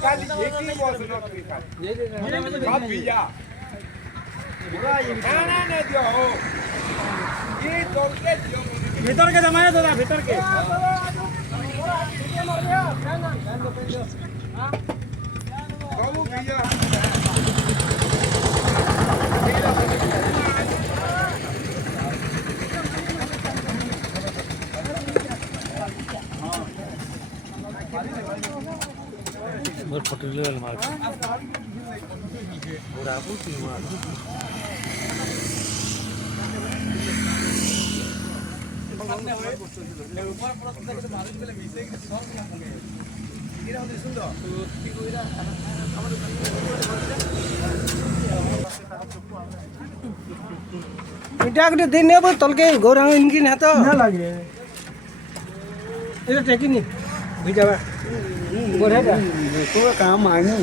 खाली एक ही बॉस ना कोई खाली बाप भैया पूरा ये ना दियो हो ये तोड़ के दियो भीतर के जमाया दादा भीतर के बाबू भैया बहुत पटुले मार पूरा पूरी मार এটা একটা দিন নেব তলকে গৌরাঙ্গ ইনকিন হাত না লাগে এটা টেকিনি ভিজাবা গোড়াটা तो काम आने